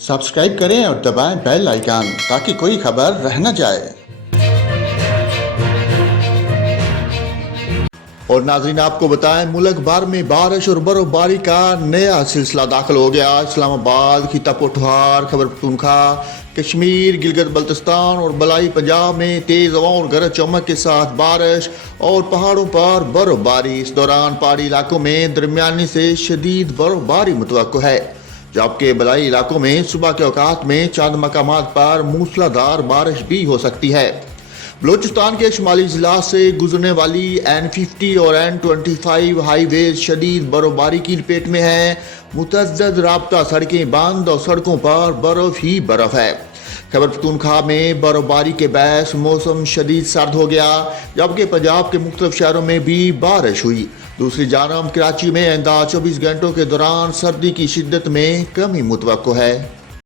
Subscribe करें और दबाएं बेल आइकन ताकि कोई खबर रह न जाए। और नाज़रीन आपको बताएं, मुल्क भर में बारिश और बर्फबारी का नया सिलसिला दाखिल हो गया। इस्लामाबाद, खिता पठवार, खैबर पख्तूनख्वा, कश्मीर, गिलगित बल्तिस्तान और बलाई पंजाब में तेज़ हवाओं और गरज चमक के साथ बारिश और पहाड़ों पर बर्फबारी। इस दौरान पहाड़ी इलाकों में दरमियानी से शदीद बर्फबारी मुतवक्को है, जबकि बलाई इलाकों में सुबह के औकात में चंद मकामात पर मूसलाधार बारिश भी हो सकती है। बलूचिस्तान के शुमाली जिला से गुजरने वाली N50 और N25 हाईवेज शदीद बर्फबारी की लपेट में है। मुतअद्दिद राब्ता सड़कें बंद और सड़कों पर बर्फ ही बर्फ है। खैबर पख्तूनख्वा में बर्फबारी के बायस मौसम शदीद सर्द हो गया, जबकि पंजाब के मुख्तलिफ शहरों में भी बारिश हुई। दूसरी जानब कराची में आइंदा 24 घंटों के दौरान सर्दी की शिद्दत में कमी मुतवक्को है।